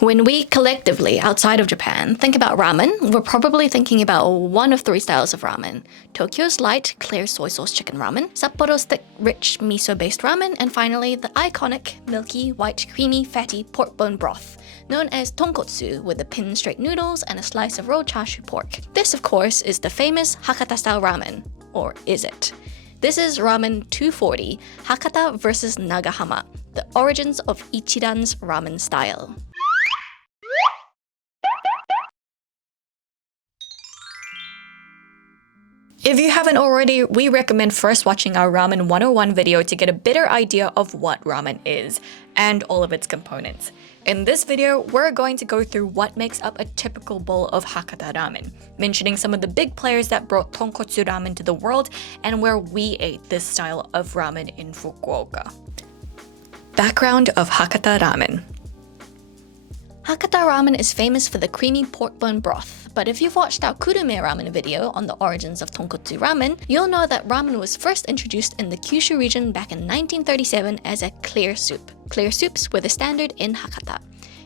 When we collectively, outside of Japan, think about ramen, we're probably thinking about one of three styles of ramen. Tokyo's light, clear soy sauce chicken ramen, Sapporo's thick, rich miso-based ramen, and finally, the iconic, milky, white, creamy, fatty pork bone broth, known as tonkotsu, with the pin-straight noodles and a slice of raw chashu pork. This, of course, is the famous Hakata-style ramen. Or is it? This is Ramen 240, Hakata versus Nagahama, the origins of Ichiran's ramen style. If you haven't already, we recommend first watching our Ramen 101 video to get a better idea of what ramen is and all of its components. In this video, we're going to go through what makes up a typical bowl of Hakata ramen, mentioning some of the big players that brought tonkotsu ramen to the world and where we ate this style of ramen in Fukuoka. Background of Hakata ramen. Hakata ramen is famous for the creamy pork bone broth, but if you've watched our Kurume ramen video on the origins of tonkotsu ramen, you'll know that ramen was first introduced in the Kyushu region back in 1937 as a clear soup. Clear soups were the standard in Hakata.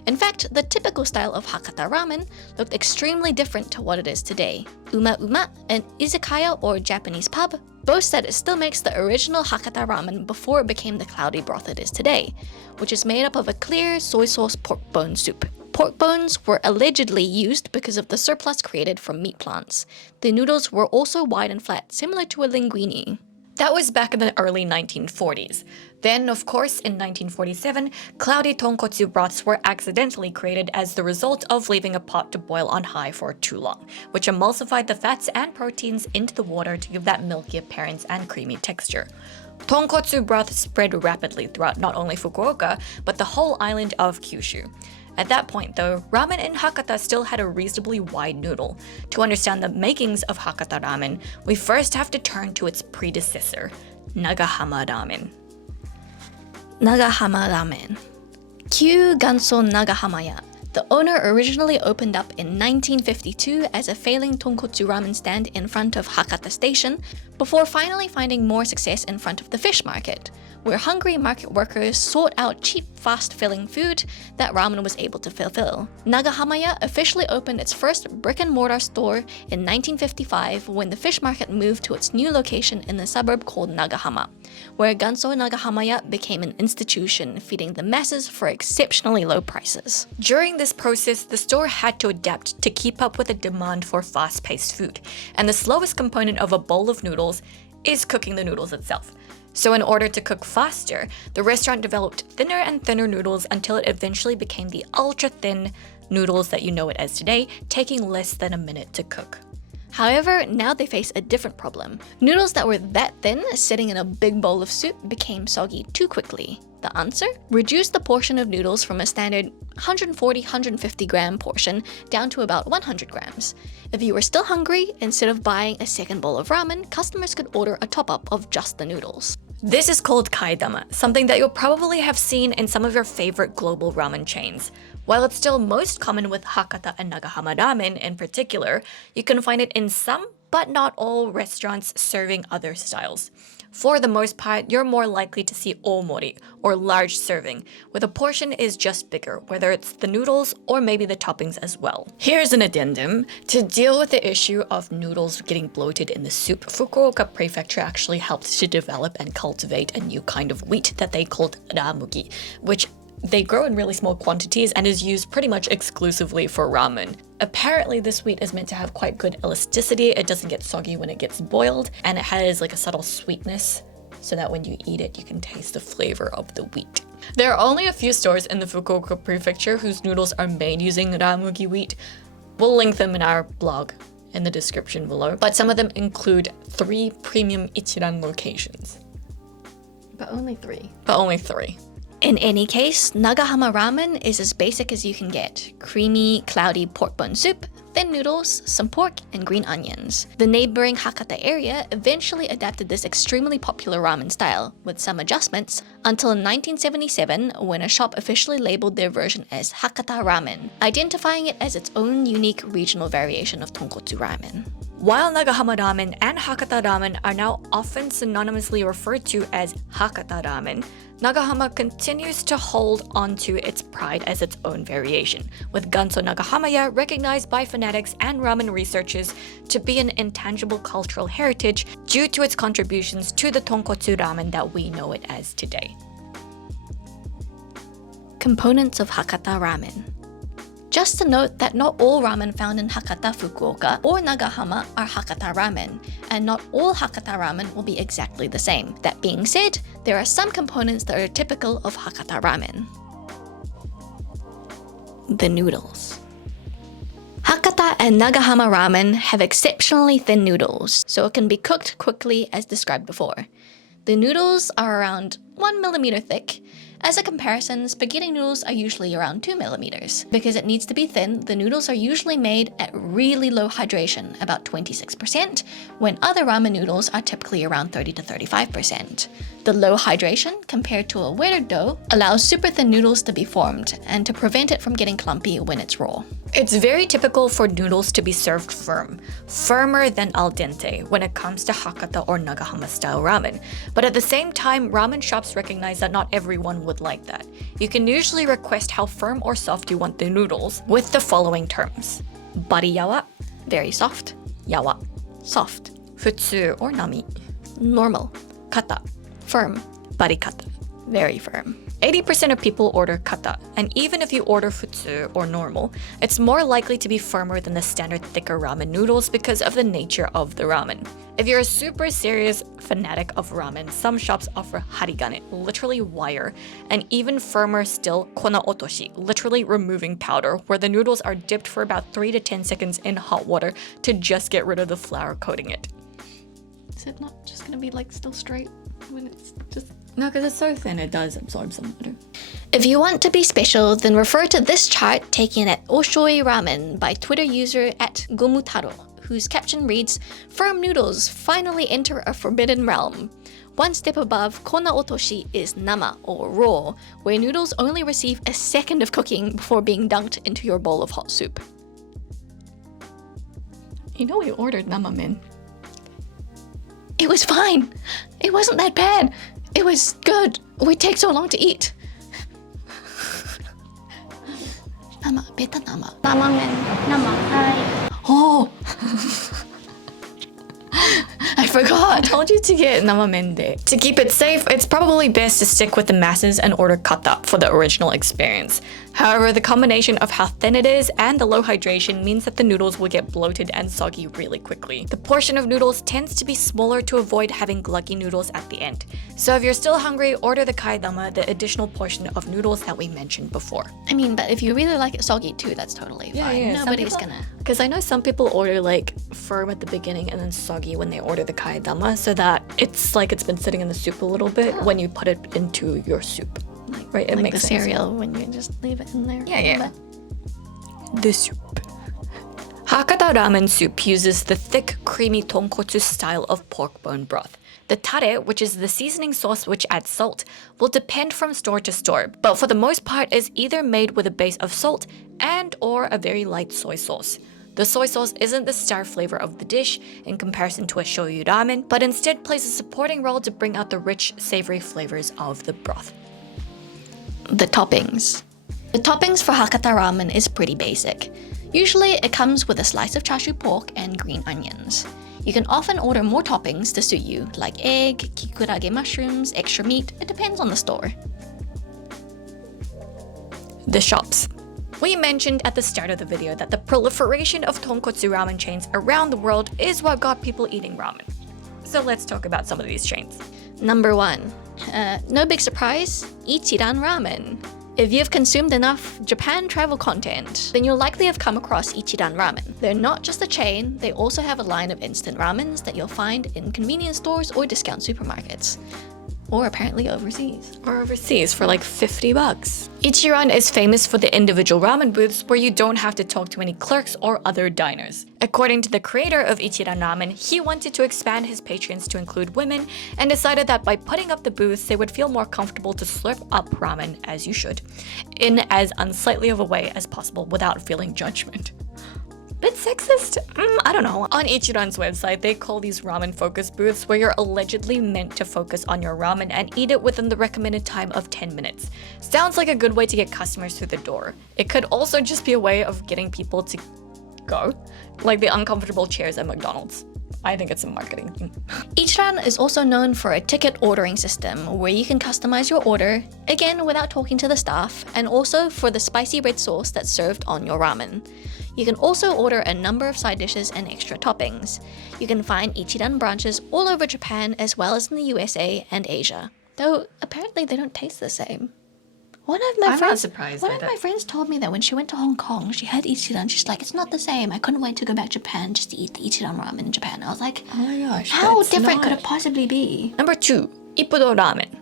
In fact, the typical style of Hakata ramen looked extremely different to what it is today. Uma Uma, an izakaya or Japanese pub, boasts that it still makes the original Hakata ramen before it became the cloudy broth it is today, which is made up of a clear soy sauce pork bone soup. Pork bones were allegedly used because of the surplus created from meat plants. The noodles were also wide and flat, similar to a linguine. That was back in the early 1940s. Then, of course, in 1947, cloudy tonkotsu broths were accidentally created as the result of leaving a pot to boil on high for too long, which emulsified the fats and proteins into the water to give that milky appearance and creamy texture. Tonkotsu broth spread rapidly throughout not only Fukuoka, but the whole island of Kyushu. At that point though, ramen in Hakata still had a reasonably wide noodle. To understand the makings of Hakata ramen, we first have to turn to its predecessor, Nagahama ramen. Nagahama ramen. Kyu Ganso Nagahamaya. The owner originally opened up in 1952 as a failing tonkotsu ramen stand in front of Hakata Station, before finally finding more success in front of the fish market, where hungry market workers sought out cheap, fast-filling food that ramen was able to fulfill. Nagahamaya officially opened its first brick-and-mortar store in 1955 when the fish market moved to its new location in the suburb called Nagahama, where Ganso Nagahamaya became an institution, feeding the masses for exceptionally low prices. During this process, the store had to adapt to keep up with the demand for fast-paced food, and the slowest component of a bowl of noodles is cooking the noodles itself. So in order to cook faster, the restaurant developed thinner and thinner noodles until it eventually became the ultra-thin noodles that you know it as today, taking less than a minute to cook. However, now they face a different problem. Noodles that were that thin, sitting in a big bowl of soup, became soggy too quickly. The answer? Reduce the portion of noodles from a standard 140-150 gram portion down to about 100 grams. If you were still hungry, instead of buying a second bowl of ramen, customers could order a top-up of just the noodles. This is called kaidama, something that you'll probably have seen in some of your favorite global ramen chains. While it's still most common with Hakata and Nagahama ramen in particular, you can find it in some, but not all, restaurants serving other styles. For the most part, you're more likely to see omori, or large serving, where the portion is just bigger, whether it's the noodles or maybe the toppings as well. Here's an addendum. To deal with the issue of noodles getting bloated in the soup, Fukuoka Prefecture actually helped to develop and cultivate a new kind of wheat that they called ramugi, which they grow in really small quantities and is used pretty much exclusively for ramen. Apparently this wheat is meant to have quite good elasticity, it doesn't get soggy when it gets boiled, and it has like a subtle sweetness so that when you eat it, you can taste the flavor of the wheat. There are only a few stores in the Fukuoka Prefecture whose noodles are made using ramugi wheat. We'll link them in our blog in the description below, but some of them include 3 premium Ichiran locations. But only 3. In any case, Nagahama ramen is as basic as you can get. Creamy, cloudy pork bone soup, thin noodles, some pork, and green onions. The neighboring Hakata area eventually adapted this extremely popular ramen style, with some adjustments, until 1977 when a shop officially labeled their version as Hakata ramen, identifying it as its own unique regional variation of tonkotsu ramen. While Nagahama ramen and Hakata ramen are now often synonymously referred to as Hakata ramen, Nagahama continues to hold onto its pride as its own variation, with Ganso Nagahamaya recognized by fanatics and ramen researchers to be an intangible cultural heritage due to its contributions to the tonkotsu ramen that we know it as today. Components of Hakata Ramen. Just to note that not all ramen found in Hakata, Fukuoka, or Nagahama are Hakata Ramen, and not all Hakata Ramen will be exactly the same. That being said, there are some components that are typical of Hakata Ramen. The noodles. Hakata and Nagahama ramen have exceptionally thin noodles, so it can be cooked quickly as described before. The noodles are around 1 millimeter thick. As a comparison, spaghetti noodles are usually around 2 millimeters. Because it needs to be thin, the noodles are usually made at really low hydration, about 26%, when other ramen noodles are typically around 30 to 35%. The low hydration, compared to a wetter dough, allows super thin noodles to be formed and to prevent it from getting clumpy when it's raw. It's very typical for noodles to be served firm, firmer than al dente when it comes to Hakata or Nagahama style ramen. But at the same time, ramen shops recognize that not everyone would like that. You can usually request how firm or soft you want the noodles with the following terms. Bari yawa, Very soft. yawa, Soft. futsu or nami, Normal. kata, Firm. bari kata. Very firm. 80% of people order kata, and even if you order futsu or normal, it's more likely to be firmer than the standard thicker ramen noodles because of the nature of the ramen. If you're a super serious fanatic of ramen, some shops offer harigane, literally wire, and even firmer still, kona otoshi, literally removing powder, where the noodles are dipped for about 3 to 10 seconds in hot water to just get rid of the flour coating it. Is it not just gonna be like still straight when it's just... No, because it's so thin, it does absorb some water. If you want to be special, then refer to this chart taken at Oshoi Ramen by Twitter user at Gomutaro, whose caption reads, "Firm noodles finally enter a forbidden realm. One step above kona otoshi is nama, or raw, where noodles only receive a second of cooking before being dunked into your bowl of hot soup." You know we ordered namamen. It was fine. It wasn't that bad. It was good. We take so long to eat. Nama, beta nama. Ramen, nama, hai. Oh! I forgot. I told you to get namamende. To keep it safe, it's probably best to stick with the masses and order kata for the original experience. However, the combination of how thin it is and the low hydration means that the noodles will get bloated and soggy really quickly. The portion of noodles tends to be smaller to avoid having gluggy noodles at the end. So if you're still hungry, order the kaidama, the additional portion of noodles that we mentioned before. I mean, but if you really like it soggy too, that's totally fine. Nobody's gonna... Because I know some people order like firm at the beginning and then soggy when they order the kaidama, so that it's like it's been sitting in the soup a little bit when you put it into your soup. Right, it like makes the sense. cereal when you just leave it in there. Yeah. The soup. Hakata ramen soup uses the thick, creamy tonkotsu style of pork bone broth. The tare, which is the seasoning sauce which adds salt, will depend from store to store, but for the most part is either made with a base of salt and or a very light soy sauce. The soy sauce isn't the star flavor of the dish in comparison to a shoyu ramen, but instead plays a supporting role to bring out the rich, savory flavors of the broth. The toppings. The toppings for Hakata ramen is pretty basic. Usually it comes with a slice of chashu pork and green onions. You can often order more toppings to suit you, like egg, kikurage mushrooms, extra meat. It depends on the store. The shops. We mentioned at the start of the video that the proliferation of tonkotsu ramen chains around the world is what got people eating ramen. So let's talk about some of these chains. Number 1. No big surprise, Ichiran Ramen. If you've consumed enough Japan travel content, then you'll likely have come across Ichiran Ramen. They're not just a chain, they also have a line of instant ramens that you'll find in convenience stores or discount supermarkets. Or apparently overseas. Or overseas for like $50. Ichiran is famous for the individual ramen booths where you don't have to talk to any clerks or other diners. According to the creator of Ichiran Ramen, he wanted to expand his patrons to include women and decided that by putting up the booths, they would feel more comfortable to slurp up ramen, as you should, in as unsightly of a way as possible without feeling judgment. Bit sexist? I don't know. On Ichiran's website, they call these ramen focus booths where you're allegedly meant to focus on your ramen and eat it within the recommended time of 10 minutes. Sounds like a good way to get customers through the door. It could also just be a way of getting people to go, like the uncomfortable chairs at McDonald's. I think it's a marketing thing. Ichiran is also known for a ticket ordering system where you can customize your order, again without talking to the staff, and also for the spicy red sauce that's served on your ramen. You can also order a number of side dishes and extra toppings. You can find Ichiran branches all over Japan as well as in the USA and Asia. Though apparently they don't taste the same. One of my friends told me that when she went to Hong Kong, she had Ichiran. She's like, it's not the same. I couldn't wait to go back to Japan just to eat the Ichiran ramen in Japan. I was like, oh my gosh, how different could it possibly be? Number 2, Ippudo Ramen.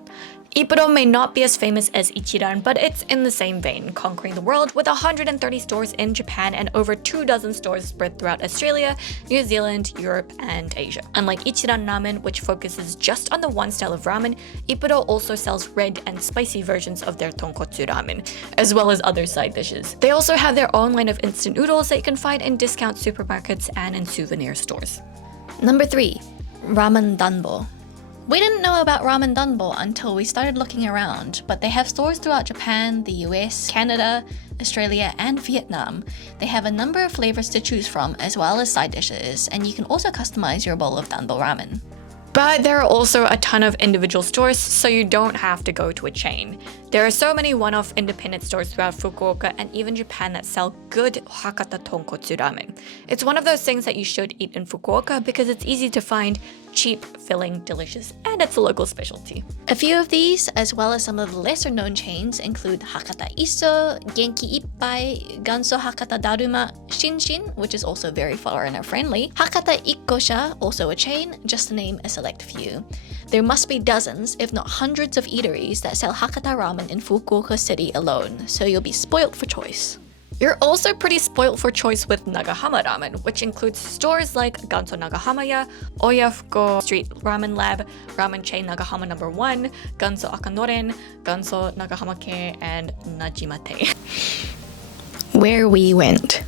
Ippudo may not be as famous as Ichiran, but it's in the same vein, conquering the world with 130 stores in Japan and over 24 stores spread throughout Australia, New Zealand, Europe, and Asia. Unlike Ichiran Ramen, which focuses just on the one style of ramen, Ippudo also sells red and spicy versions of their tonkotsu ramen, as well as other side dishes. They also have their own line of instant noodles that you can find in discount supermarkets and in souvenir stores. Number 3, Ramen Danbo. We didn't know about Ramen Danbo until we started looking around, but they have stores throughout Japan, the US, Canada, Australia, and Vietnam. They have a number of flavors to choose from, as well as side dishes, and you can also customize your bowl of Danbo ramen. But there are also a ton of individual stores, so you don't have to go to a chain. There are so many one-off independent stores throughout Fukuoka and even Japan that sell good Hakata tonkotsu ramen. It's one of those things that you should eat in Fukuoka because it's easy to find, cheap, filling, delicious, and it's a local specialty. A few of these, as well as some of the lesser-known chains, include Hakata Iso, Genki Ippai, Ganso Hakata Daruma, Shinshin, which is also very foreigner-friendly, Hakata Ikkosha, also a chain, just to name a select few. There must be dozens, if not hundreds of eateries that sell Hakata ramen in Fukuoka City alone, so you'll be spoilt for choice. You're also pretty spoilt for choice with Nagahama Ramen, which includes stores like Ganso Nagahamaya, Oyafuko Street Ramen Lab, Ramen Chain Nagahama No. 1, Ganso Akanoren, Ganso Nagahamake, and Najimate. Where we went.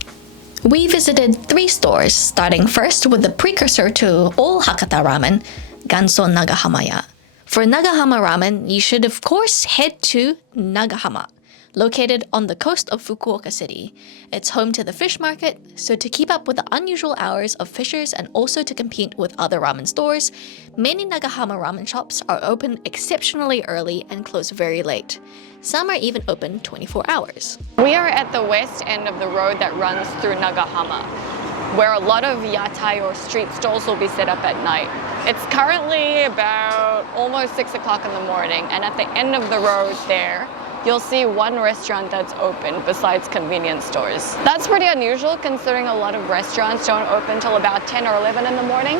We visited 3 stores, starting first with the precursor to all Hakata ramen, Ganso Nagahamaya. For Nagahama ramen, you should of course head to Nagahama, located on the coast of Fukuoka City. It's home to the fish market, so to keep up with the unusual hours of fishers and also to compete with other ramen stores, many Nagahama ramen shops are open exceptionally early and close very late. Some are even open 24 hours. We are at the west end of the road that runs through Nagahama, where a lot of yatai or street stalls will be set up at night. It's currently about almost 6 o'clock in the morning, and at the end of the road there, you'll see one restaurant that's open besides convenience stores. That's pretty unusual considering a lot of restaurants don't open till about 10 or 11 in the morning.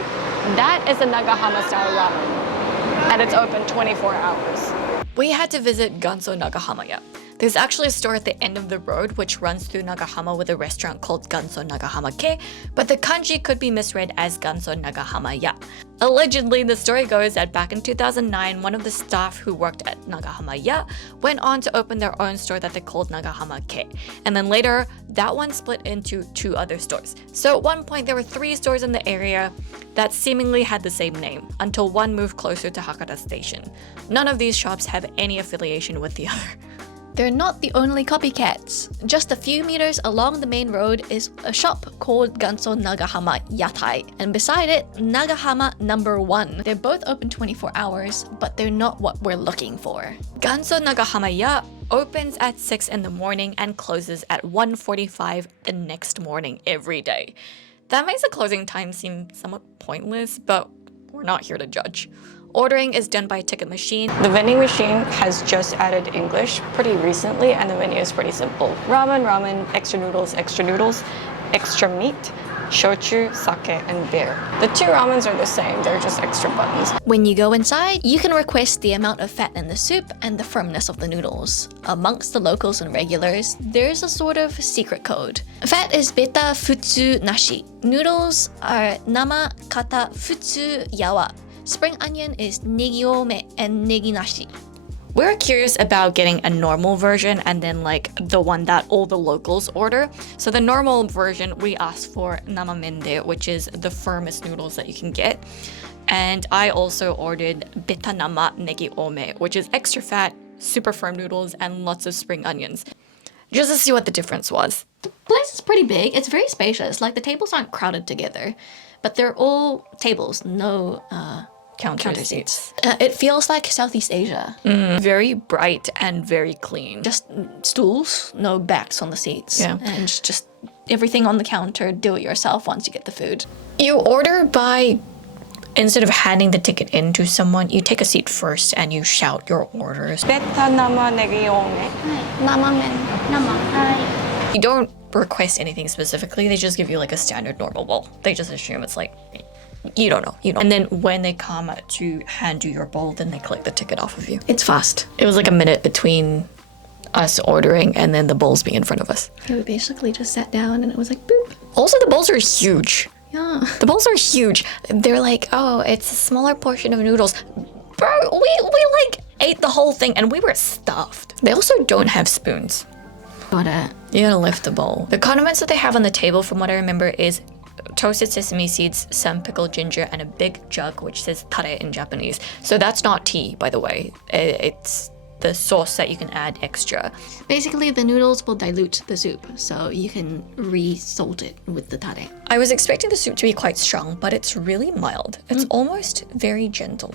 That is a Nagahama style ramen, and it's open 24 hours. We had to visit Ganso Nagahamaya. There's actually a store at the end of the road which runs through Nagahama with a restaurant called Ganso Nagahamake, but the kanji could be misread as Ganso Nagahamaya. Allegedly, the story goes that back in 2009, one of the staff who worked at Nagahamaya went on to open their own store that they called Nagahamake. And then later, that one split into 2 other stores. So at one point, there were 3 stores in the area that seemingly had the same name, until one moved closer to Hakata Station. None of these shops have any affiliation with the other. They're not the only copycats. Just a few meters along the main road is a shop called Ganso Nagahama Yatai, and beside it, Nagahama No. 1. They're both open 24 hours, but they're not what we're looking for. Ganso Nagahamaya opens at 6 in the morning and closes at 1:45 the next morning every day. That makes the closing time seem somewhat pointless, but we're not here to judge. Ordering is done by a ticket machine. The vending machine has just added English pretty recently, and the menu is pretty simple. Ramen, ramen, extra noodles, extra meat, shochu, sake, and beer. The 2 ramens are the same, they're just extra buttons. When you go inside, you can request the amount of fat in the soup and the firmness of the noodles. Amongst the locals and regulars, there's a sort of secret code. Fat is beta futsu nashi. Noodles are nama kata futsu yawa. Spring onion is negi ome and negi nashi. We're curious about getting a normal version and then like the one that all the locals order. So the normal version, we asked for namamende, which is the firmest noodles that you can get. And I also ordered beta nama negi ome, which is extra fat, super firm noodles, and lots of spring onions. Just to see what the difference was. The place is pretty big. It's very spacious. Like the tables aren't crowded together, but they're all tables, no Counter seats. It feels like Southeast Asia. Very bright and very clean. Just stools, no backs on the seats. Yeah. And just everything on the counter, do it yourself once you get the food. You order by, instead of handing the ticket in to someone, you take a seat first and you shout your orders. beta nama negi ome. 生麺生はい。 You don't request anything specifically, they just give you like a standard normal bowl. They just assume it's like, you don't know. And then when they come to hand you your bowl, then they collect the ticket off of you. It's fast. It was like a minute between us ordering and then the bowls being in front of us. We basically just sat down and it was like boop. Also, the bowls are huge. Yeah. The bowls are huge. They're like, oh, it's a smaller portion of noodles. Bro, we like ate the whole thing and we were stuffed. They also don't have spoons. Got it. You gotta lift the bowl. The condiments that they have on the table, from what I remember, is toasted sesame seeds, some pickled ginger, and a big jug which says tare in Japanese. So that's not tea, by the way. It's the sauce that you can add extra. Basically, the noodles will dilute the soup, so you can re-salt it with the tare. I was expecting the soup to be quite strong, but it's really mild. It's almost very gentle.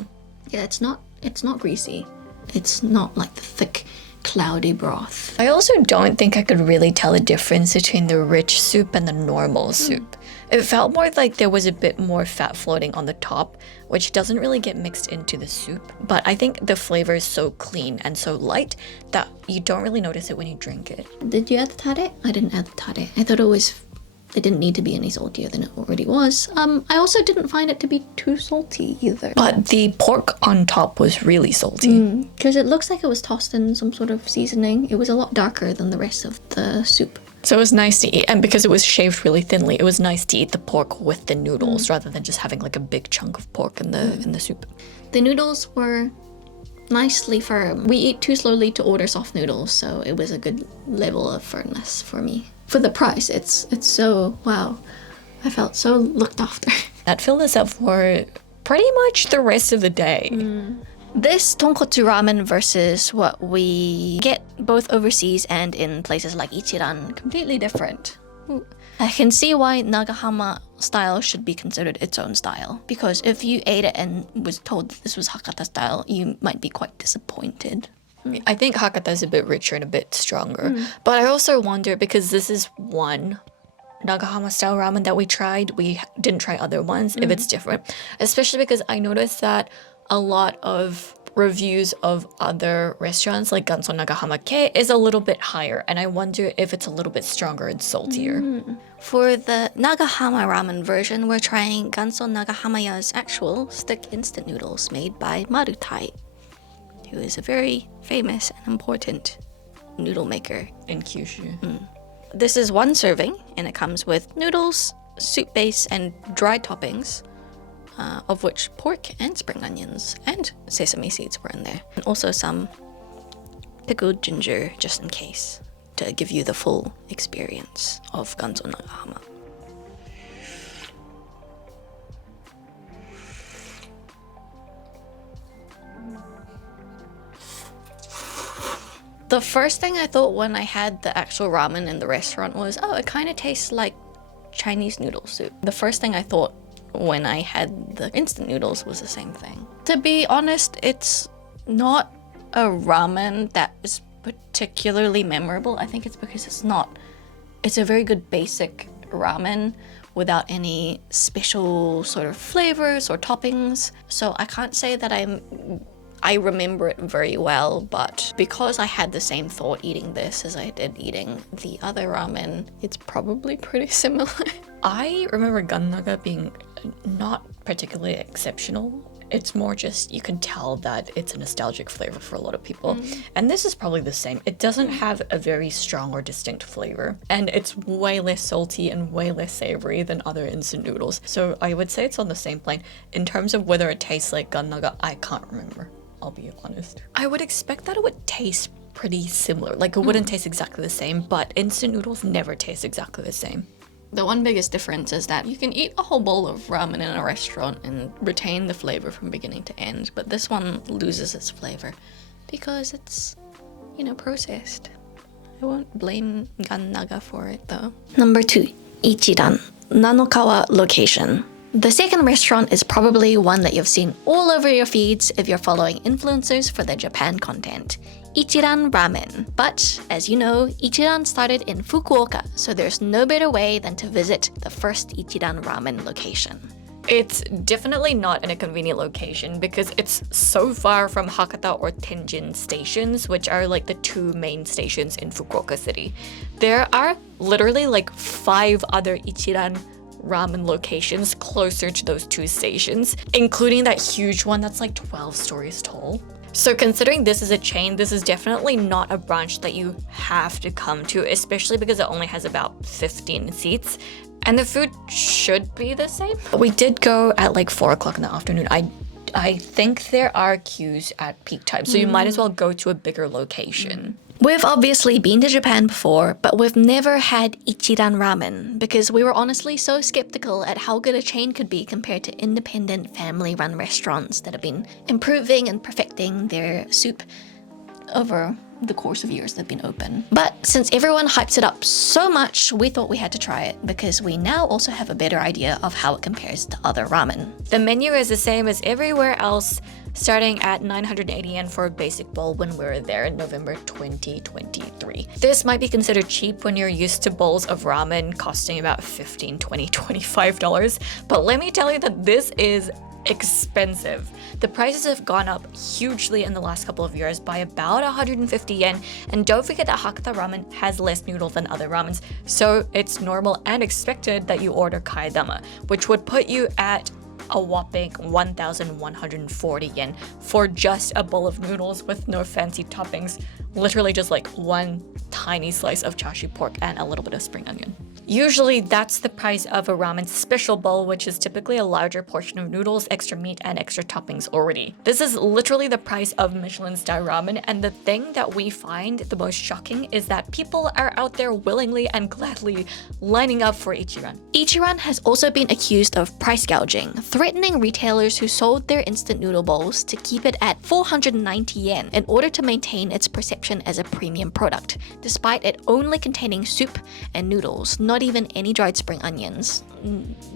Yeah, it's not greasy. It's not like the thick, cloudy broth. I also don't think I could really tell the difference between the rich soup and the normal soup. It felt more like there was a bit more fat floating on the top, which doesn't really get mixed into the soup. But I think the flavor is so clean and so light that you don't really notice it when you drink it. Did you add the tare? I didn't add the tare. I thought it didn't need to be any saltier than it already was. I also didn't find it to be too salty either. But the pork on top was really salty. Because it looks like it was tossed in some sort of seasoning. It was a lot darker than the rest of the soup. So it was nice to eat, and because it was shaved really thinly, it was nice to eat the pork with the noodles rather than just having like a big chunk of pork in the soup. The noodles were nicely firm. We eat too slowly to order soft noodles, so it was a good level of firmness for me. For the price, it's so, wow. I felt so looked after. That filled us up for pretty much the rest of the day. This tonkotsu ramen versus what we get both overseas and in places like Ichiran, completely different. I can see why Nagahama style should be considered its own style, because if you ate it and was told that this was Hakata style, you might be quite disappointed. I think Hakata is a bit richer and a bit stronger. But I also wonder, because this is one Nagahama style ramen that we tried, we didn't try other ones, if it's different. Especially because I noticed that a lot of reviews of other restaurants like Ganso Nagahama Ke is a little bit higher, and I wonder if it's a little bit stronger and saltier. For the Nagahama ramen version, we're trying Ganso Nagahamaya's actual stick instant noodles made by Marutai, who is a very famous and important noodle maker. In Kyushu. This is one serving, and it comes with noodles, soup base, and dried toppings, of which pork and spring onions and sesame seeds were in there. And also some pickled ginger, just in case, to give you the full experience of Ganso Nagahama. The first thing I thought when I had the actual ramen in the restaurant was, oh, it kind of tastes like Chinese noodle soup. The first thing I thought when I had the instant noodles was the same thing. To be honest, it's not a ramen that is particularly memorable. I think it's because it's a very good basic ramen without any special sort of flavors or toppings. So I can't say that I remember it very well, but because I had the same thought eating this as I did eating the other ramen, it's probably pretty similar. I remember Gannaga being not particularly exceptional. It's more just, you can tell that it's a nostalgic flavor for a lot of people. And this is probably the same. It doesn't have a very strong or distinct flavor. And it's way less salty and way less savory than other instant noodles. So I would say it's on the same plane. In terms of whether it tastes like Gannaga, I can't remember. I'll be honest. I would expect that it would taste pretty similar. Like, it wouldn't taste exactly the same, but instant noodles never taste exactly the same. The one biggest difference is that you can eat a whole bowl of ramen in a restaurant and retain the flavor from beginning to end, but this one loses its flavor because it's, processed. I won't blame Gan Naga for it though. Number 2, Ichiran, Nanokawa location. The second restaurant is probably one that you've seen all over your feeds if you're following influencers for their Japan content. Ichiran Ramen. But, as you know, Ichiran started in Fukuoka, so there's no better way than to visit the first Ichiran Ramen location. It's definitely not in a convenient location because it's so far from Hakata or Tenjin stations, which are like the two main stations in Fukuoka City. There are literally like 5 other Ichiran ramen locations closer to those 2 stations, including that huge one that's like 12 stories tall. So considering this is a chain, this is definitely not a branch that you have to come to, especially because it only has about 15 seats. And the food should be the same. We did go at like 4 o'clock in the afternoon. I think there are queues at peak time, so you might as well go to a bigger location. We've obviously been to Japan before, but we've never had Ichiran Ramen because we were honestly so skeptical at how good a chain could be compared to independent family-run restaurants that have been improving and perfecting their soup over the course of years they've been open. But since everyone hypes it up so much, we thought we had to try it because we now also have a better idea of how it compares to other ramen. The menu is the same as everywhere else, starting at 980 yen for a basic bowl when we were there in November 2023. This might be considered cheap when you're used to bowls of ramen costing about $15, $20, $25, but let me tell you that this is expensive. The prices have gone up hugely in the last couple of years by about 150 yen, and don't forget that Hakata Ramen has less noodle than other ramens, so it's normal and expected that you order kaedama, which would put you at a whopping 1,140 yen for just a bowl of noodles with no fancy toppings, literally just like one tiny slice of chashu pork and a little bit of spring onion. Usually that's the price of a ramen special bowl, which is typically a larger portion of noodles, extra meat, and extra toppings already. This is literally the price of Michelin-star ramen, and the thing that we find the most shocking is that people are out there willingly and gladly lining up for Ichiran. Ichiran has also been accused of price gouging, threatening retailers who sold their instant noodle bowls to keep it at 490 yen in order to maintain its perception as a premium product, despite it only containing soup and noodles, not even any dried spring onions.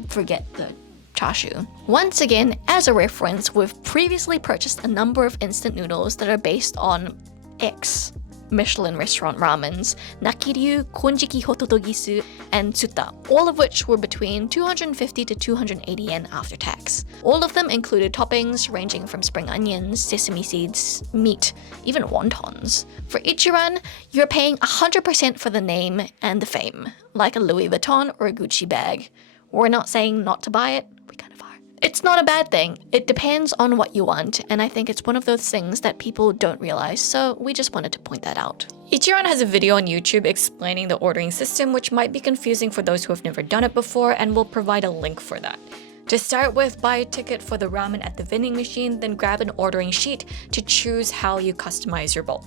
Forget the chashu. Once again, as a reference, we've previously purchased a number of instant noodles that are based on X Michelin restaurant ramens, Nakiryu, Konjiki Hototogisu, and Tsuta, all of which were between 250 to 280 yen after tax. All of them included toppings ranging from spring onions, sesame seeds, meat, even wontons. For Ichiran, you're paying 100% for the name and the fame, like a Louis Vuitton or a Gucci bag. We're not saying not to buy it, we kind of are. It's not a bad thing. It depends on what you want, and I think it's one of those things that people don't realize, so we just wanted to point that out. Ichiran has a video on YouTube explaining the ordering system, which might be confusing for those who have never done it before, and we'll provide a link for that. To start with, buy a ticket for the ramen at the vending machine, then grab an ordering sheet to choose how you customize your bowl.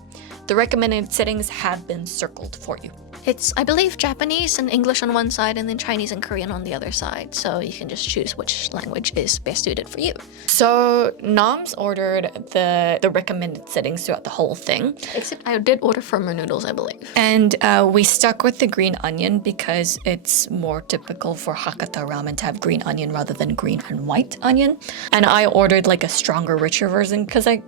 The recommended settings have been circled for you. It's, I believe, Japanese and English on one side and then Chinese and Korean on the other side, so you can just choose which language is best suited for you. So Nam's ordered the recommended settings throughout the whole thing. Except I did order firmer noodles, I believe. And we stuck with the green onion because it's more typical for Hakata ramen to have green onion rather than green and white onion. And I ordered like a stronger, richer version because I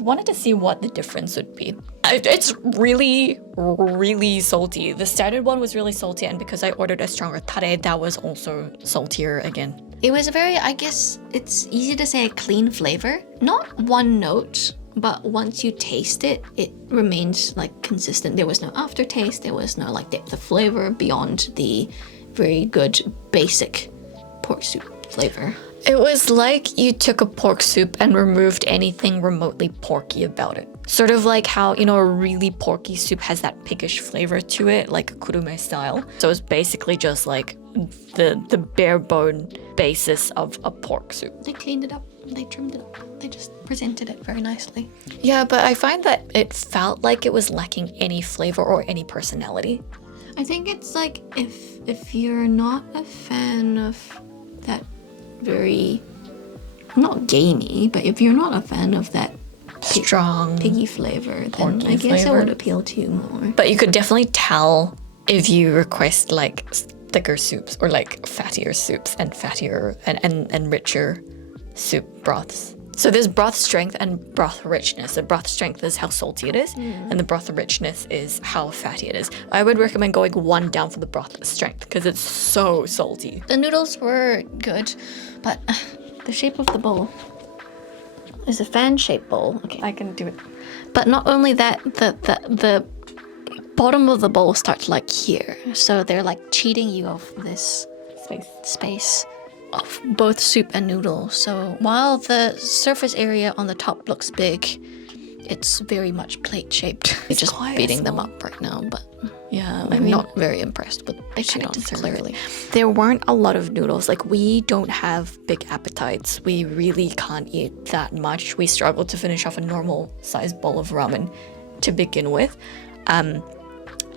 wanted to see what the difference would be. It's really, really salty. The standard one was really salty, and because I ordered a stronger tare, that was also saltier again. It was a very, I guess it's easy to say, a clean flavor. Not one note, but once you taste it, it remains like consistent. There was no aftertaste, there was no like depth of flavor beyond the very good basic pork soup flavor. It was like you took a pork soup and removed anything remotely porky about it. Sort of like how, you know, a really porky soup has that piggish flavor to it, like a kurume style. So it's basically just like the bare bone basis of a pork soup. They cleaned it up. They trimmed it up. They just presented it very nicely. Yeah, but I find that it felt like it was lacking any flavor or any personality. I think it's like if you're not a fan of that very, not gamey, but if you're not a fan of that Strong piggy flavor, then porky I guess flavor. it would appeal to you more. But you could definitely tell if you request like thicker soups or like fattier soups and fattier and richer soup broths. So there's broth strength and broth richness. The broth strength is how salty it is, and the broth richness is how fatty it is. I would recommend going one down for the broth strength because it's so salty. The noodles were good, but the shape of the bowl is a fan-shaped bowl. Okay, I can do it. but not only that, the bottom of the bowl starts like here, so they're like cheating you of this space of both soup and noodle. So while the surface area on the top looks big, it's very much plate-shaped. It's just quite beating them small. up right now, but Yeah, I'm not very impressed with the characters clearly. There weren't a lot of noodles. Like, we don't have big appetites. We really can't eat that much. We struggle to finish off a normal sized bowl of ramen to begin with. And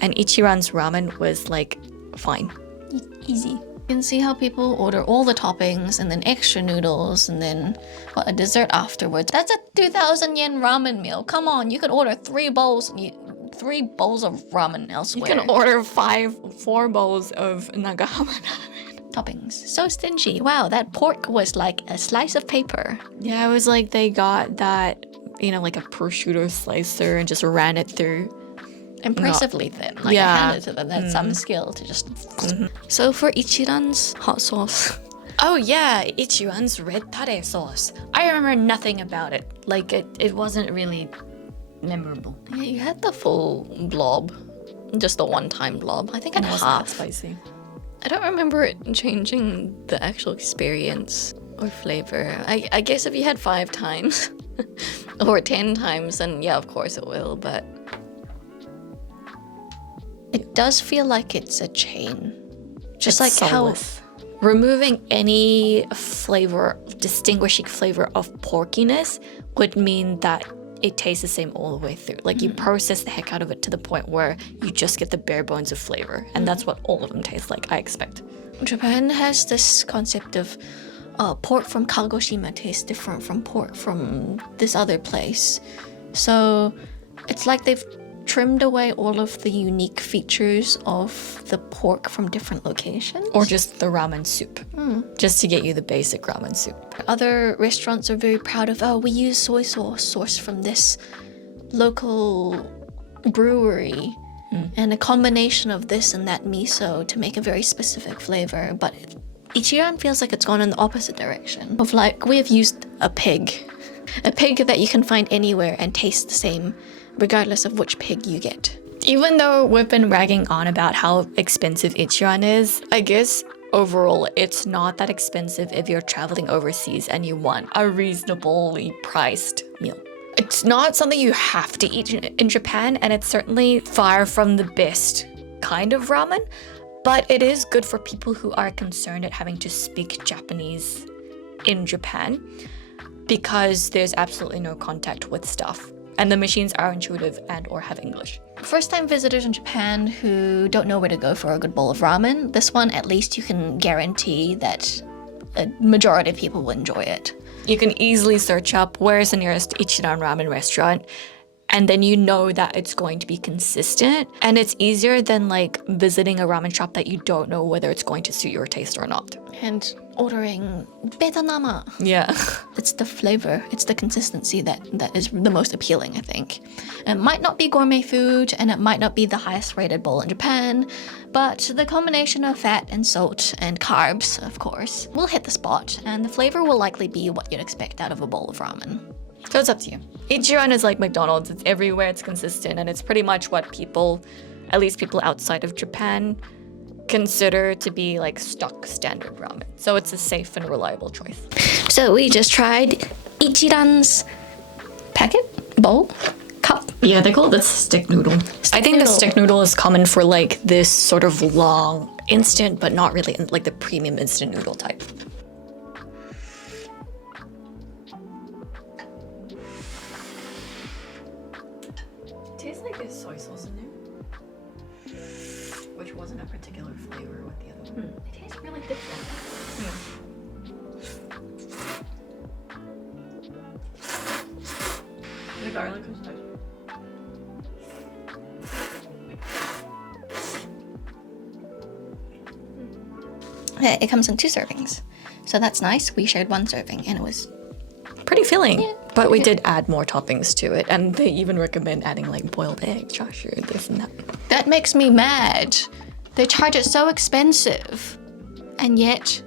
Ichiran's ramen was like fine. Easy. You can see how people order all the toppings and then extra noodles and then a dessert afterwards. That's a 2,000 yen ramen meal. Come on, you could order 3 bowls of ramen elsewhere. You can order 4 bowls of Nagahama ramen. Toppings. So stingy. Wow, that pork was like a slice of paper. Yeah, it was like they got that, you know, like a prosciutto slicer and just ran it through. Impressively thin. Like Yeah. I handed to them. That's some skill to just... So for Ichiran's hot sauce... Oh yeah, Ichiran's red tare sauce. I remember nothing about it. Like, it wasn't really memorable. Yeah, you had the full blob. Just the one-time blob. I think And at it wasn't that half. spicy. I don't remember it changing the actual experience or flavor. I guess if you had 5 times or 10 times, then yeah, of course it will, but it does feel like it's a chain. Just It's like soulless. how Removing any flavor, distinguishing flavor of porkiness would mean that it tastes the same all the way through. Like, you process the heck out of it to the point where you just get the bare bones of flavor. And that's what all of them taste like, I expect. Japan has this concept of pork from Kagoshima tastes different from pork from this other place. So it's like they've trimmed away all of the unique features of the pork from different locations. Or just the ramen soup. Just to get you the basic ramen soup. Other restaurants are very proud of, we use soy sauce sourced from this local brewery and a combination of this and that miso to make a very specific flavor. But Ichiran feels like it's gone in the opposite direction of like, we have used a pig that you can find anywhere and taste the same regardless of which pig you get. Even though we've been ragging on about how expensive Ichiran is, I guess overall it's not that expensive if you're traveling overseas and you want a reasonably priced meal. It's not something you have to eat in Japan, and it's certainly far from the best kind of ramen, but it is good for people who are concerned at having to speak Japanese in Japan because there's absolutely no contact with stuff. And the machines are intuitive and or have English. First-time visitors in Japan who don't know where to go for a good bowl of ramen, this one at least you can guarantee that a majority of people will enjoy it. You can easily search up where is the nearest Ichiran ramen restaurant, and then you know that it's going to be consistent, and it's easier than like visiting a ramen shop that you don't know whether it's going to suit your taste or not. And ordering beta nama. Yeah. It's the flavor, it's the consistency that is the most appealing, I think. It might not be gourmet food, and it might not be the highest rated bowl in Japan, but the combination of fat and salt and carbs, of course, will hit the spot, and the flavor will likely be what you'd expect out of a bowl of ramen. So it's up to you. Ichiran is like McDonald's. It's everywhere, it's consistent, and it's pretty much what people, at least people outside of Japan, consider to be like stock standard ramen. So it's a safe and reliable choice. So we just tried Ichiran's packet, bowl, cup. Yeah, they call it the stick noodle. I think the noodle. stick noodle is common for like this sort of long instant, but not really like the premium instant noodle type. Tastes like there's soy sauce in there, which wasn't a particular flavor with the other one. It tastes really different. The garlic is nice. Yeah, it comes in 2 servings. So that's nice. We shared 1 serving and it was Pretty filling, but we did add more toppings to it, and they even recommend adding like boiled eggs, Joshua, this and that. That makes me mad. They charge it so expensive. And yet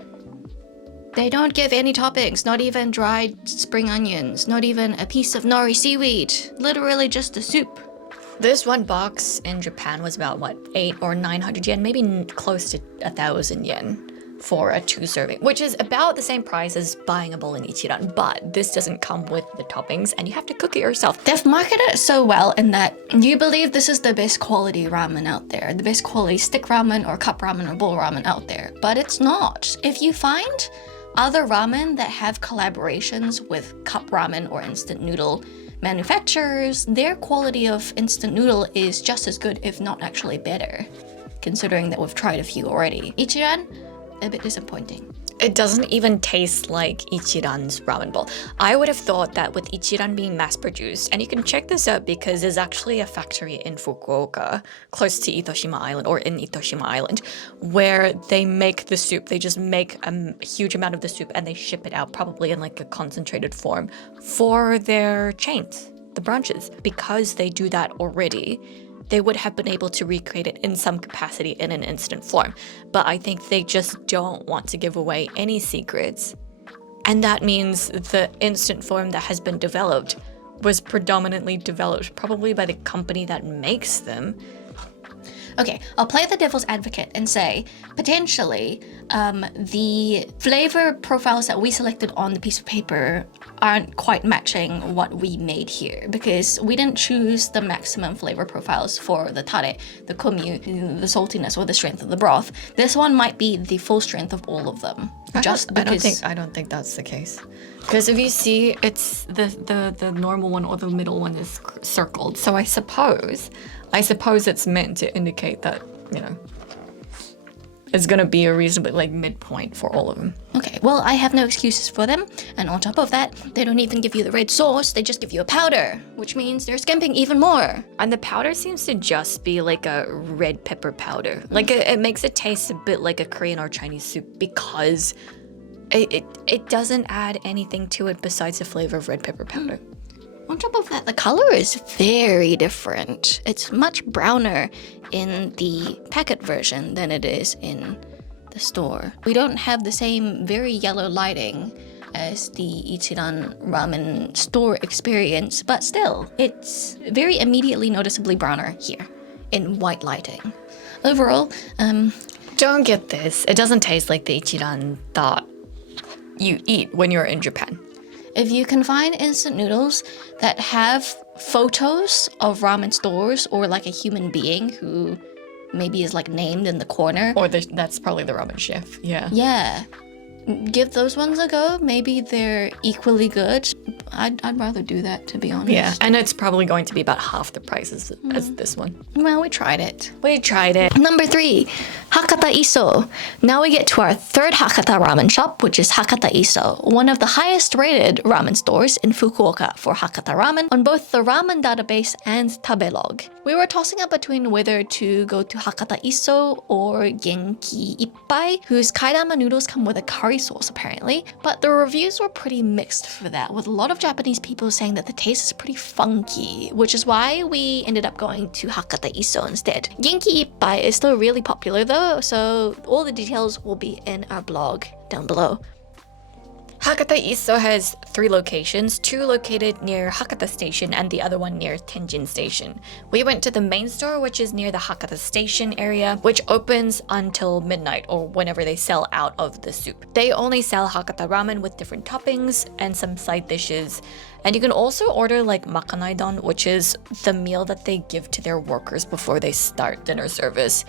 they don't give any toppings, not even dried spring onions, not even a piece of nori seaweed. Literally just the soup. This one box in Japan was about what, 800 or 900 yen, maybe close to 1,000 yen for a 2 serving, which is about the same price as buying a bowl in Ichiran, but this doesn't come with the toppings and you have to cook it yourself. They've marketed it so well in that you believe this is the best quality ramen out there, the best quality stick ramen or cup ramen or bowl ramen out there, but it's not. If you find other ramen that have collaborations with cup ramen or instant noodle manufacturers, their quality of instant noodle is just as good, if not actually better, considering that we've tried a few already. Ichiran, a bit disappointing. It doesn't even taste like Ichiran's ramen bowl. I would have thought that with Ichiran being mass-produced, and you can check this out because there's actually a factory in Fukuoka, close to Itoshima Island, or in Itoshima Island, where they make the soup. They just make a huge amount of the soup and they ship it out, probably in like a concentrated form, for their chains, the branches. Because they do that already, they would have been able to recreate it in some capacity in an instant form. But I think they just don't want to give away any secrets. And that means the instant form that has been developed was predominantly developed probably by the company that makes them. Okay, I'll play the devil's advocate and say, potentially, the flavor profiles that we selected on the piece of paper aren't quite matching what we made here, because we didn't choose the maximum flavor profiles for the tare, the komyu, the saltiness, or the strength of the broth. This one might be the full strength of all of them. I don't think that's the case. Because if you see, it's the normal one or the middle one is circled. So I suppose it's meant to indicate that, you know, it's gonna be a reasonably like midpoint for all of them. Okay, well, I have no excuses for them. And on top of that, they don't even give you the red sauce, they just give you a powder, which means they're skimping even more. And the powder seems to just be like a red pepper powder. Like it makes it taste a bit like a Korean or Chinese soup because it doesn't add anything to it besides the flavor of red pepper powder. On top of that, the color is very different. It's much browner in the packet version than it is in the store. We don't have the same very yellow lighting as the Ichiran ramen store experience, but still, it's very immediately noticeably browner here in white lighting. Overall, Don't get this. It doesn't taste like the Ichiran that you eat when you're in Japan. if you can find instant noodles that have photos of ramen stores or like a human being who maybe is like named in the corner. Or that's probably the ramen chef. Yeah. Yeah. Give those ones a go. Maybe they're equally good. I'd rather do that, to be honest. Yeah, and it's probably going to be about half the price as this one. Well, we tried it. We tried it. Number 3, Hakata Iso. Now we get to our third Hakata ramen shop, which is Hakata Iso, one of the highest rated ramen stores in Fukuoka for Hakata ramen on both the ramen database and Tabelog. We were tossing up between whether to go to Hakata Iso or Genki Ippai, whose kaidama noodles come with a curry sauce apparently, but the reviews were pretty mixed for that, with a lot of Japanese people saying that the taste is pretty funky, which is why we ended up going to Hakata Iso instead. Genki Ippai is still really popular though, so all the details will be in our blog down below. Hakata Iso has 3 locations, 2 located near Hakata Station and the other one near Tenjin Station. We went to the main store, which is near the Hakata Station area, which opens until midnight or whenever they sell out of the soup. They only sell Hakata ramen with different toppings and some side dishes. And you can also order like makanaidon, which is the meal that they give to their workers before they start dinner service.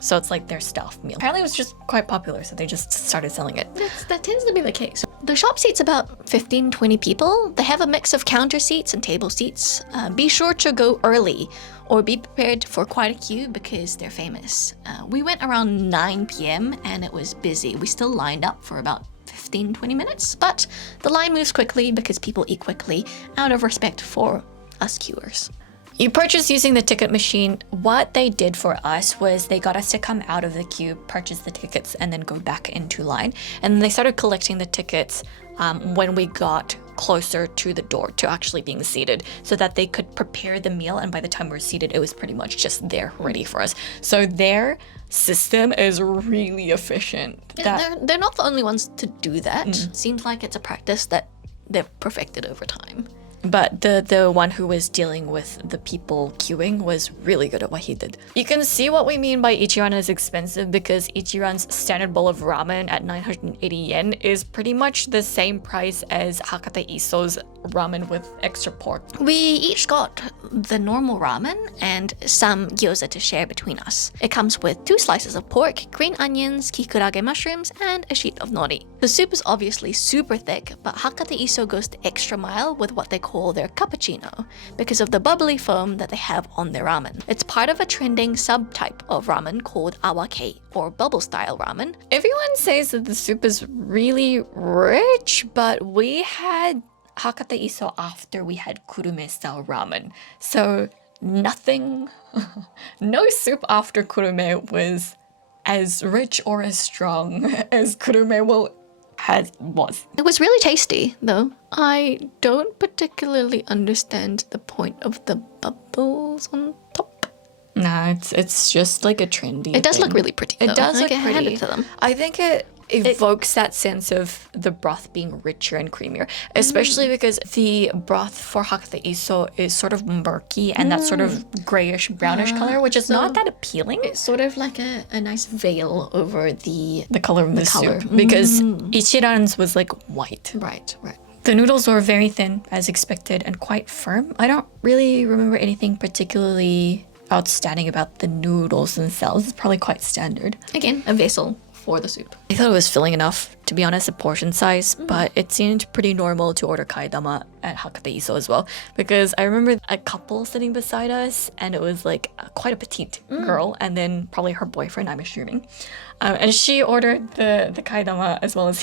So it's like their staff meal. Apparently it was just quite popular, so they just started selling it. That tends to be the case. The shop seats about 15-20 people. They have a mix of counter seats and table seats. Be sure to go early or be prepared for quite a queue because they're famous. We went around 9 p.m. and it was busy. We still lined up for about 15-20 minutes, but the line moves quickly because people eat quickly out of respect for us queuers. You purchase using the ticket machine. What they did for us was they got us to come out of the queue, purchase the tickets, and then go back into line. And then they started collecting the tickets when we got closer to the door to actually being seated so that they could prepare the meal. And by the time we were seated, it was pretty much just there ready for us. So their system is really efficient. Yeah, they're not the only ones to do that. Seems like it's a practice that they've perfected over time. But the one who was dealing with the people queuing was really good at what he did. You can see what we mean by Ichiran is expensive because Ichiran's standard bowl of ramen at 980 yen is pretty much the same price as Hakata Iso's ramen with extra pork. We each got the normal ramen and some gyoza to share between us. It comes with 2 slices of pork, green onions, kikurage mushrooms, and a sheet of nori. The soup is obviously super thick, but Hakata Iso goes the extra mile with what they call their cappuccino because of the bubbly foam that they have on their ramen. It's part of a trending subtype of ramen called awake or bubble style ramen. Everyone says that the soup is really rich, but we had Hakata Iso after we had kurume style ramen. So nothing, no soup after kurume was as rich or as strong as kurume was. It was really tasty, though. I don't particularly understand the point of the bubbles on top. Nah, it's just like a trendy It does thing. look really pretty, though. It does look I hand pretty. it to them. I think it evokes that sense of the broth being richer and creamier, especially because the broth for Hakata Iso is sort of murky and that sort of grayish brownish color, which is not that appealing. It's sort of like a nice veil over the Color of the color. soup because Ichiran's was like white. Right. The noodles were very thin as expected and quite firm. I don't really remember anything particularly outstanding about the noodles themselves. It's probably quite standard. Again, a vessel for the soup. I thought it was filling enough, to be honest, a portion size, but it seemed pretty normal to order kaidama at Hakata Iso as well, because I remember a couple sitting beside us, and it was like quite a petite girl, and then probably her boyfriend, I'm assuming, and she ordered the kaidama as well as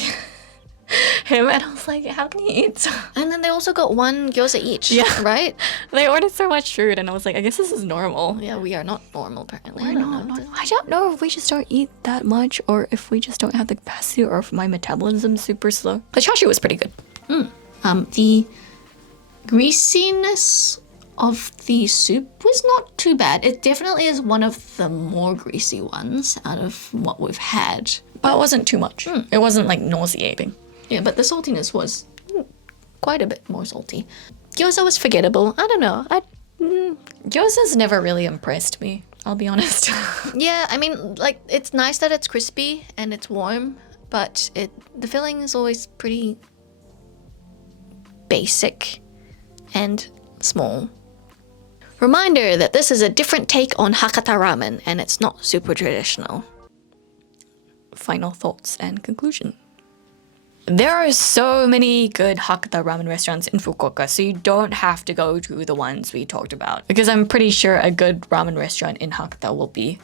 him, and I was like, how can you eat so? And then they also got 1 gyoza each, right? They ordered so much food, and I was like, I guess this is normal. Yeah, we are not normal, apparently. I don't know if we just don't eat that much or if we just don't have the capacity or if my metabolism's super slow. The chashu was pretty good. The greasiness of the soup was not too bad. It definitely is one of the more greasy ones out of what we've had. But it wasn't too much. It wasn't like nauseating. Yeah, but the saltiness was quite a bit more salty. Gyoza was forgettable. I don't know. Gyoza's never really impressed me, I'll be honest. Yeah, I mean, like, it's nice that it's crispy and it's warm, but the filling is always pretty basic and small. Reminder that this is a different take on Hakata ramen and it's not super traditional. Final thoughts and conclusion. There are so many good Hakata ramen restaurants in Fukuoka, so you don't have to go to the ones we talked about, because I'm pretty sure a good ramen restaurant in Hakata will be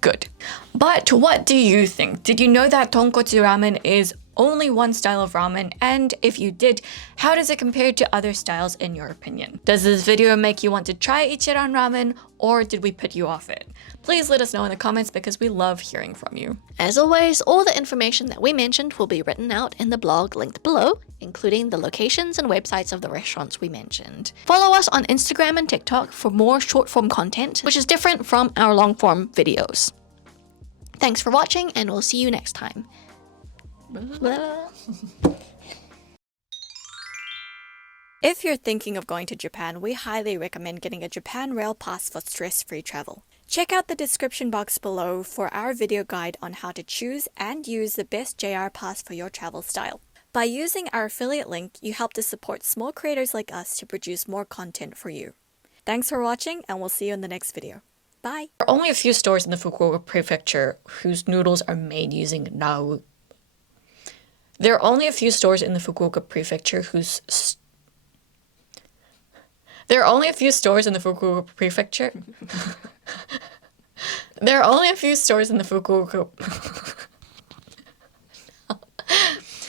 good. But what do you think? Did you know that tonkotsu ramen is only one style of ramen? And if you did, how does it compare to other styles in your opinion? Does this video make you want to try Ichiran ramen, or did we put you off it? Please let us know in the comments because we love hearing from you. As always, all the information that we mentioned will be written out in the blog linked below, including the locations and websites of the restaurants we mentioned. Follow us on Instagram and TikTok for more short-form content, which is different from our long-form videos. Thanks for watching, and we'll see you next time. If you're thinking of going to Japan, we highly recommend getting a Japan Rail Pass for stress-free travel. Check out the description box below for our video guide on how to choose and use the best JR Pass for your travel style. By using our affiliate link, you help to support small creators like us to produce more content for you. Thanks for watching, and we'll see you in the next video. Bye! There are only a few stores in the Fukuoka prefecture whose noodles are made using nau. There are only a few stores in the Fukuoka prefecture whose... There are only a few stores in the Fukuoka prefecture... There are only a few stores in the Fukuoka...